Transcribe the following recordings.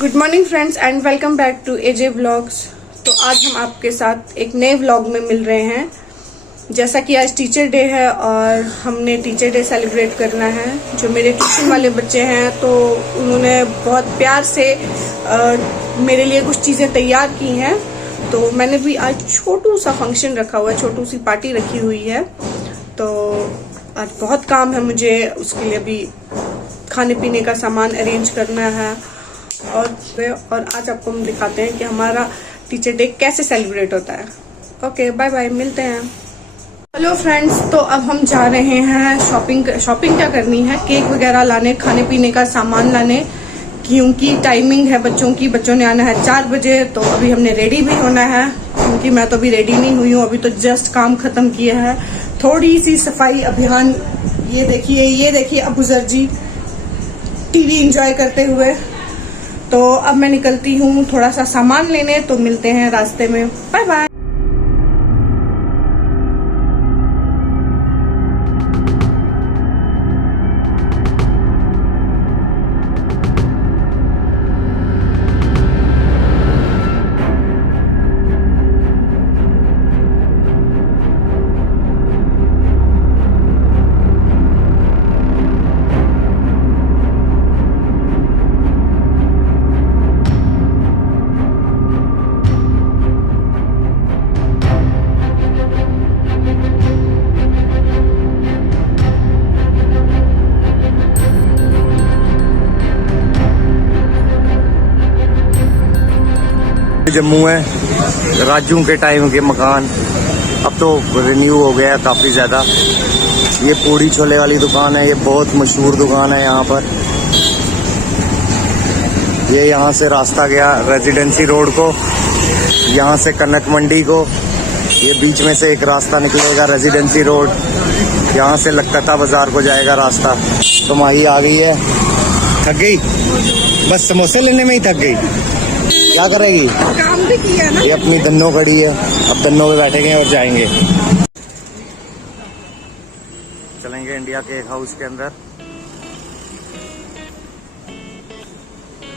Good morning friends and welcome back to AJ vlogs. तो आज हम आपके साथ एक नए व्लॉग में मिल रहे हैं। जैसा कि आज टीचर डे है और हमने टीचर डे सेलिब्रेट करना है। जो मेरे ट्यूशन वाले बच्चे हैं तो उन्होंने बहुत प्यार से मेरे लिए कुछ चीज़ें तैयार की हैं। तो मैंने भी आज छोटू सा फंक्शन रखा हुआ है, छोटू सी पार्टी रखी हुई है। तो आज बहुत काम है मुझे, उसके लिए भी खाने पीने का सामान अरेंज करना है। और आज आपको हम दिखाते हैं कि हमारा टीचर डे कैसे सेलिब्रेट होता है। ओके बाय बाय, मिलते हैं। हेलो फ्रेंड्स, तो अब हम जा रहे हैं शॉपिंग क्या करनी है, केक वगैरह लाने, खाने पीने का सामान लाने, क्योंकि टाइमिंग है बच्चों की। बच्चों ने आना है 4 बजे। तो अभी हमने रेडी भी होना है, क्योंकि मैं तो अभी रेडी नहीं हुई हूँ। अभी तो जस्ट काम खत्म किया है, थोड़ी सी सफाई अभियान। ये देखिए अबूजर जी टीवी एंजॉय करते हुए। तो अब मैं निकलती हूँ थोड़ा सा सामान लेने, तो मिलते हैं रास्ते में। Bye bye. जम्मू है, राजू के टाइम के मकान अब तो रिन्यू हो गया है काफ़ी ज़्यादा। ये पूड़ी छोले वाली दुकान है, ये बहुत मशहूर दुकान है यहाँ पर। ये यहाँ से रास्ता गया रेजिडेंसी रोड को, यहाँ से कनक मंडी को। ये बीच में से एक रास्ता निकलेगा रेजिडेंसी रोड, यहाँ से लखपता बाज़ार को जाएगा रास्ता। तो माही आ गई है, थक गई, बस समोसे लेने में ही थक गई। क्या करेगी, काम भी किया ना। ये अपनी दन्नो खड़ी है, अब दन्नो पे बैठेंगे और जाएंगे, चलेंगे इंडिया केक हाउस के अंदर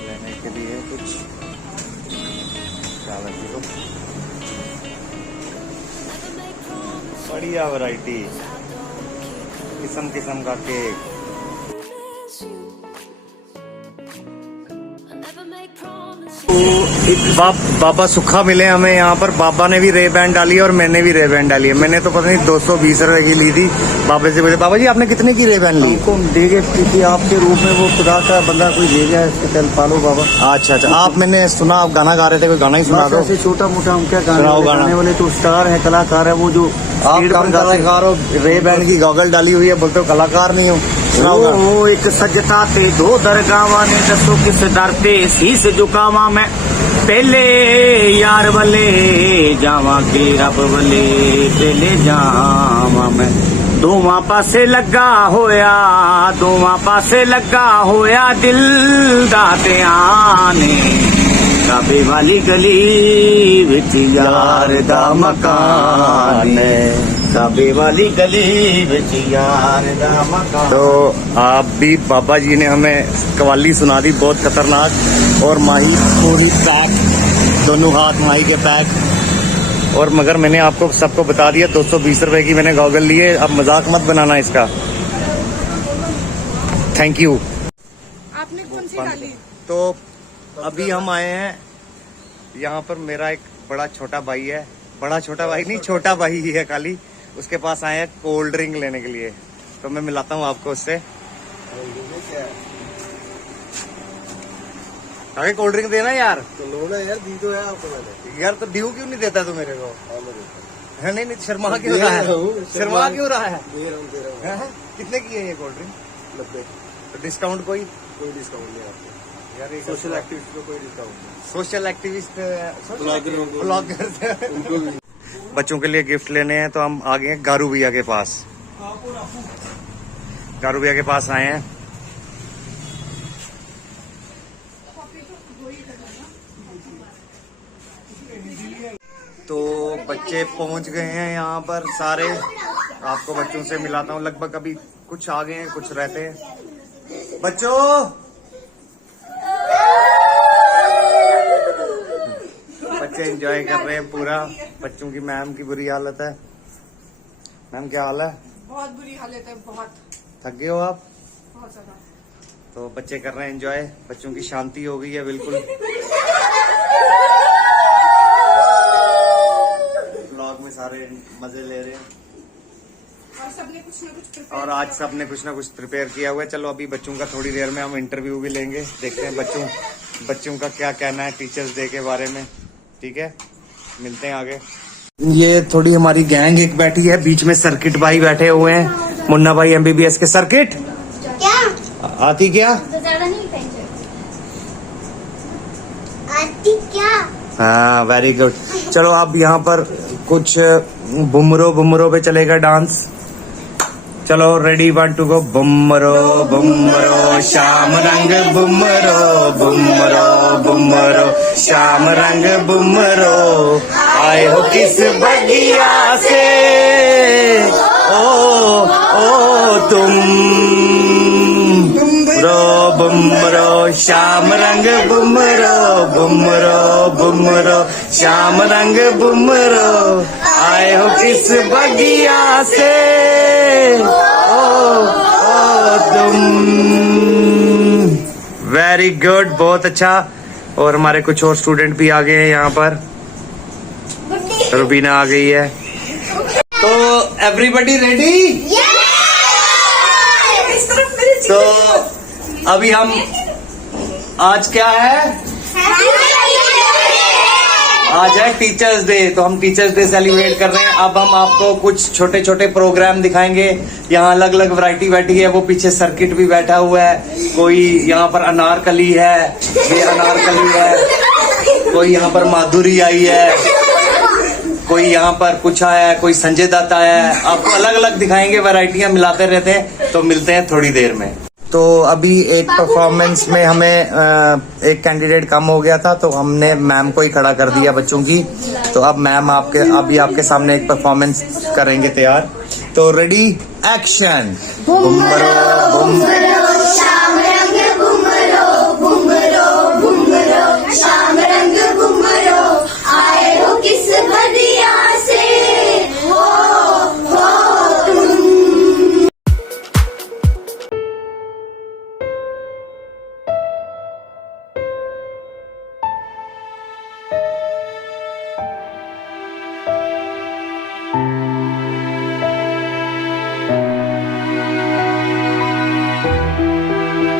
लेने के लिए कुछ बढ़िया वैरायटी, किस्म किस्म का केक। बाबा सुखा मिले हमें यहाँ पर। बाबा ने भी रे बैंड डाली है और मैंने भी रे बैंड डाली है। मैंने तो पता नहीं 220 रुपए की ली थी। बाबा से बोले, बाबा जी आपने कितने की रे बैंड ली? हमको देगे क्योंकि आपके रूप में वो खुदा का बंदा कोई ले गया, इसके चल पालो बाबा। अच्छा, आप मैंने सुना आप गाना गा रहे थे, कोई गाना ही सुना दो। ऐसे छोटा मोटा हम क्या सुनाओ गाना। गाने वाले तो स्टार है, कलाकार है। वो जो आप कलाकार हो, रे बैंड की गॉगल डाली हुई है, बोलते हो कलाकार नहीं हो। वो एक सजता थे दो दरगावा ने, दसो किस दर ते शीस झुकावा मैं, पहले यार वाले जावा के रब वाले पहले जावा मैं। दोवां पासे लगा होया, दोवां पासे लगा होया दिल दा ध्याने, काबे वाली गली विच यार दा मकान, काबे वाली गली विच यार दा मकान। तो आप भी, बाबा जी ने हमें कवाली सुना दी बहुत खतरनाक। और माही पूरी पैक, दोनों हाथ माही के पैक। और मगर मैंने आपको सबको बता दिया 220 रुपए की मैंने गॉगल लिए। अब मजाक मत बनाना इसका। Thank you. आपने कौन सी डाली? तो अभी हम आए हैं यहाँ पर, मेरा एक बड़ा छोटा भाई है, बड़ा छोटा भाई नहीं, छोटा भाई ही है खाली। उसके पास आए हैं कोल्ड ड्रिंक लेने के लिए। तो मैं मिलाता हूँ आपको उससे। आगे कोल्ड ड्रिंक देना यार। तो लो ना यार, दी तो है आपको मैंने। यार तो ड्यू क्यों नहीं देता तू मेरे को? है नहीं, शर्मा क्यों रहा है? शर्मा क्यों रहा है? कितने की है ये कोल्ड ड्रिंक? 90। तो डिस्काउंट कोई डिस्काउंट नहीं आपको यार? सोशल एक्टिविस्ट को कोई डिस्काउंट नहीं। सोशल एक्टिविस्ट ब्लॉगर बच्चों के लिए गिफ्ट लेने हैं। तो हम आ गए हैं गारू भैया के पास। गारू भैया के पास आए हैं। तो बच्चे पहुंच गए हैं यहाँ पर सारे। आपको बच्चों से मिलाता हूँ। लगभग अभी कुछ आ गए हैं, कुछ रहते हैं। बच्चों से एंजॉय कर रहे हैं पूरा। बच्चों की मैम की बुरी हालत है। मैम क्या हाल है? बहुत बुरी हालत है, बहुत थक गए हो आप? बहुत ज्यादा। तो बच्चे कर रहे हैं एंजॉय, बच्चों की शांति हो गई है बिल्कुल। व्लॉग में सारे मजे ले रहे हैं और सबने कुछ ना कुछ prepare और आज सबने कुछ ना कुछ प्रिपेयर किया हुआ है। चलो अभी बच्चों का थोड़ी देर में हम इंटरव्यू भी लेंगे, देखते हैं बच्चों का क्या कहना है टीचर्स डे के बारे में। ठीक है, मिलते हैं आगे। ये थोड़ी हमारी गैंग एक बैठी है, बीच में सर्किट भाई बैठे हुए हैं, मुन्ना भाई MBBS के। सर्किट क्या आती क्या? ज्यादा नहीं पहनते आती क्या? हाँ वेरी गुड। चलो अब यहाँ पर कुछ बुमरो पे चलेगा डांस। चलो रेडी 1 2 गो। बुमरो बुमरो श्याम रंग बुमरो, बुमरो बुमरो श्याम रंग बुमरो, आए हो किस बगिया से ओ तुम। बुमरो श्याम रंग बुमरो, बुमरो बुमरो श्याम रंग बुमरो, आए हो किस बगिया से ओ तुम। वेरी गुड, बहुत अच्छा। और हमारे कुछ और स्टूडेंट भी आ गए हैं यहाँ पर। रुबीना आ गई है। तो एवरीबडी रेडी? तो अभी हम आज क्या है? आज है टीचर्स डे, तो हम टीचर्स डे सेलिब्रेट कर रहे हैं। अब हम आपको कुछ छोटे छोटे प्रोग्राम दिखाएंगे। यहाँ अलग अलग वैरायटी बैठी है, वो पीछे सर्किट भी बैठा हुआ है। कोई यहाँ पर अनारकली है, ये अनारकली है। कोई यहाँ पर माधुरी आई है, कोई यहाँ पर कुछ आया है, कोई संजय दत्त आया है। आपको अलग अलग दिखाएंगे, वैरायटियां मिलाते रहते हैं। तो मिलते हैं थोड़ी देर में। तो अभी एक परफॉर्मेंस में हमें एक कैंडिडेट कम हो गया था, तो हमने मैम को ही खड़ा कर दिया बच्चों की। तो अब मैम अभी आपके सामने एक परफॉर्मेंस करेंगे तैयार। तो रेडी एक्शन। बुमरो बुमरो श्याम रंग बुमरो, बुमरो बुमरो श्याम रंग बुमरो, आए हो किस बगिया से हो तुम।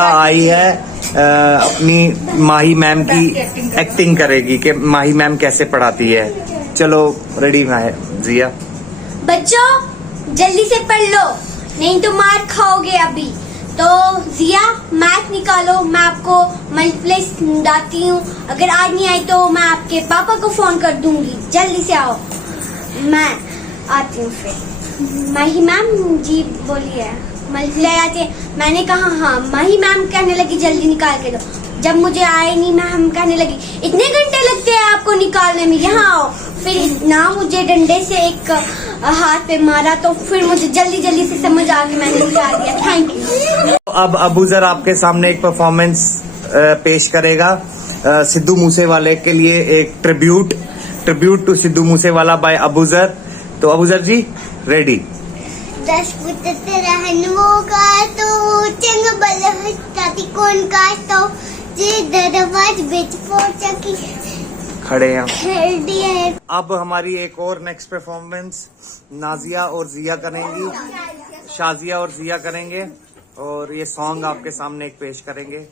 आई है अपनी माही मैम की एक्टिंग करेगी कि माही मैम कैसे पढ़ाती है। चलो रेडी है जिया। बच्चों जल्दी से पढ़ लो, नहीं तो मार खाओगे अभी। तो जिया मैथ निकालो, मैं आपको मल्टीप्लाई समझाती हूँ। अगर आज नहीं आई तो मैं आपके पापा को फोन कर दूंगी। जल्दी से आओ, मैं आती हूँ फिर। माही मैम जी बोलिए, मल्टीप्लाई आती है। मैंने कहा हाँ। माही मैम कहने लगी जल्दी निकाल के दो। जब मुझे आए नहीं, मैम कहने लगी इतने घंटे लगते हैं आपको निकालने में, यहाँ आओ। फिर इतना मुझे डंडे से एक हाथ पे मारा, तो फिर मुझे जल्दी जल्दी से समझ आ गई, मैंने निकाल दिया। Thank you. अब अबूजर आपके सामने एक परफॉर्मेंस पेश करेगा सिद्धू मूसेवाले के लिए, एक tribute to Sidhu Moosewala by Abuzar. तो अबूजर जी रेडी। 10 फुट रहनुओं का तो चंग बल हस्ताती कौन का तो जे दरवाज बिच पहुंचा की खड़े हैं। खड़ी है। अब हमारी एक और नेक्स्ट परफॉर्मेंस नाजिया और जिया करेंगी, शाजिया और जिया करेंगे, और ये सॉन्ग आपके सामने एक पेश करेंगे।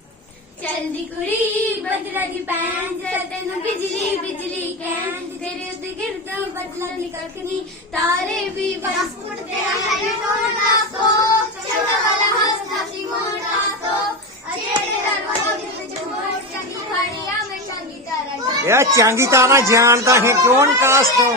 चलदी कुड़ी बदला दी पैन तेन बिजली बिजली कहन तेरे उते गिरदा बदला निकलनी तारे भी बरस उड़ते हैं मोटा सो चंगा वाला हंसता सी मोटा सो अजेड़े दरवाजे विच मोट चंगी खड़िया में चंगी तरह यार चंगी तारा जानता है कौन कास्ट हो।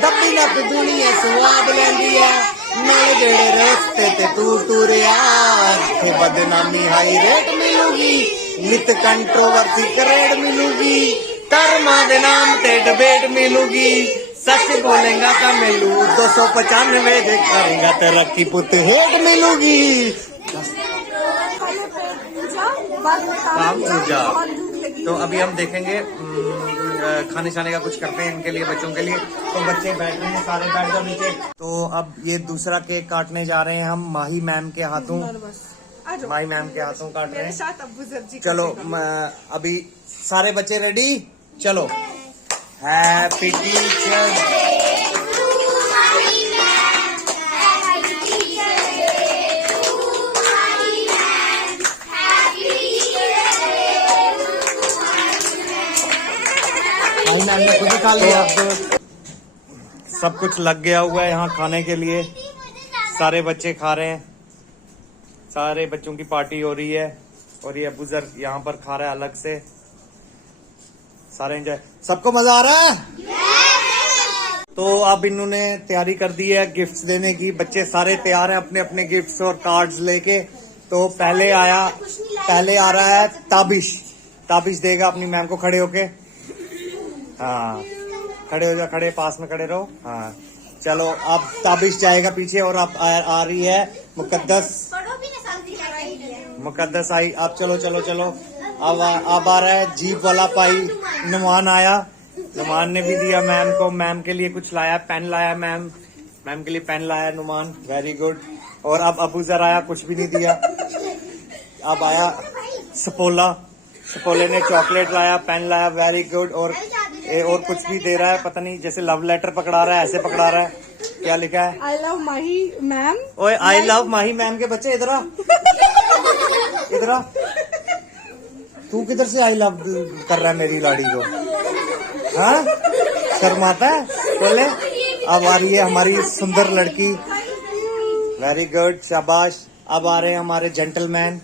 दब्बी नब दुनिया स्वाद लेंदी है, नाल जेड़े रस्ते ते तू टुरिया, थे बदनामी हाई रेट मिलूगी, नित कंट्रोवर्सी करेड़ मिलूगी, धर्मा दे नाम ते डिबेट मिलूगी, सच बोलेगा तो मिलू 295 दे करेगा तरक्की पुत हेट मिलूगी। काम पूजा। तो अभी हम देखेंगे खाने शाने का कुछ करते हैं इनके लिए, बच्चों के लिए। तो बच्चे बैठ रहे हैं, सारे बैठ जाओ नीचे। तो अब ये दूसरा केक काटने जा रहे हैं हम माही मैम के हाथों, माही मैम के हाथों काट रहे हैं। चलो अभी सारे बच्चे रेडी, चलो। हैप्पी टीचर मैम ने खुद ही खा लिया। सब कुछ लग गया हुआ है यहाँ खाने के लिए, सारे बच्चे खा रहे हैं, सारे बच्चों की पार्टी हो रही है और ये अबूजर यहाँ पर खा रहा है अलग से। सारे एंजॉय, सबको मजा आ रहा है। तो अब इन्होंने तैयारी कर दी है गिफ्ट्स देने की, बच्चे सारे तैयार हैं अपने अपने गिफ्ट्स और कार्ड्स लेके। तो पहले आ रहा है ताबिश, ताबिश देगा अपनी मैम को, खड़े होके। हाँ खड़े हो जाओ, खड़े पास में खड़े रहो। हाँ चलो अब ताबिश जाएगा पीछे और अब आ रही है मुकद्दस, मुकद्दस आई। अब चलो चलो चलो, अब आ रहा है जीप वाला पाई, नुमान आया, नुमान ने भी दिया मैम को, मैम के लिए कुछ लाया, पेन लाया मैम के लिए पेन लाया नुमान, वेरी गुड। और अब अबूजर आया, कुछ भी नहीं दिया। अब आया सपोला, सपोले ने चॉकलेट लाया, पेन लाया, वेरी गुड। और कुछ भी दे रहा है, पता नहीं जैसे लव लेटर पकड़ा रहा है, ऐसे पकड़ा रहा है। क्या लिखा है? I love Mahi ma'am. ओए आई लव माही मैम के बच्चे इधर आ, इधर आ। तू किधर से आई लव कर रहा है मेरी लाड़ी को? हाँ शर्माता है बोले। अब आ रही है हमारी सुंदर लड़की, वेरी गुड, शाबाश। अब आ रहे हैं हमारे जेंटलमैन,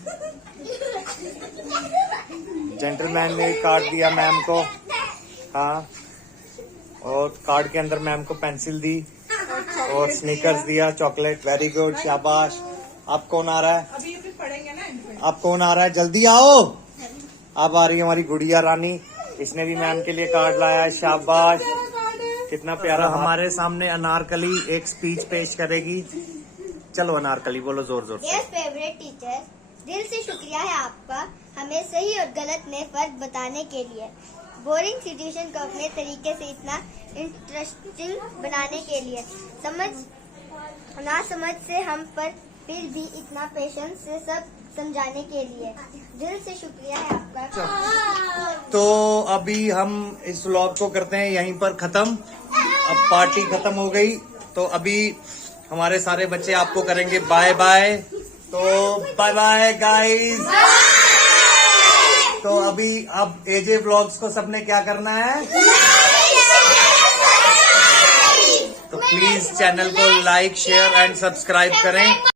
जेंटलमैन ने कार्ड दिया मैम को। हाँ और कार्ड के अंदर मैम को पेंसिल दी और स्नीकर्स दिया, चॉकलेट, वेरी गुड, शाबाश। अब कौन आ रहा है? अभी पढ़ेंगे ना। अब कौन आ रहा है? जल्दी आओ। अब आ रही है हमारी गुड़िया रानी, इसने भी मैम के लिए कार्ड लाया है, शाबाश, कितना प्यारा। हमारे सामने अनारकली एक स्पीच पेश करेगी। चलो अनारकली बोलो जोर जोर से। फेवरेट टीचर, दिल से शुक्रिया है आपका हमें सही और गलत में फर्क बताने के लिए, बोरिंग सिचुएशन को अपने तरीके से इतना इंटरेस्टिंग बनाने के लिए, ना समझ से हम पर फिर भी इतना पेशेंस से सब समझाने के लिए, दिल से शुक्रिया है आपका। तो अभी हम इस व्लॉग को करते हैं यहीं पर खत्म। अब पार्टी खत्म हो गई, तो अभी हमारे सारे बच्चे आपको करेंगे बाय बाय। तो बाय बाय गाइस। तो अभी अब एजे व्लॉग्स को सबने क्या करना है? तो प्लीज चैनल को लाइक, शेयर एंड सब्सक्राइब करें।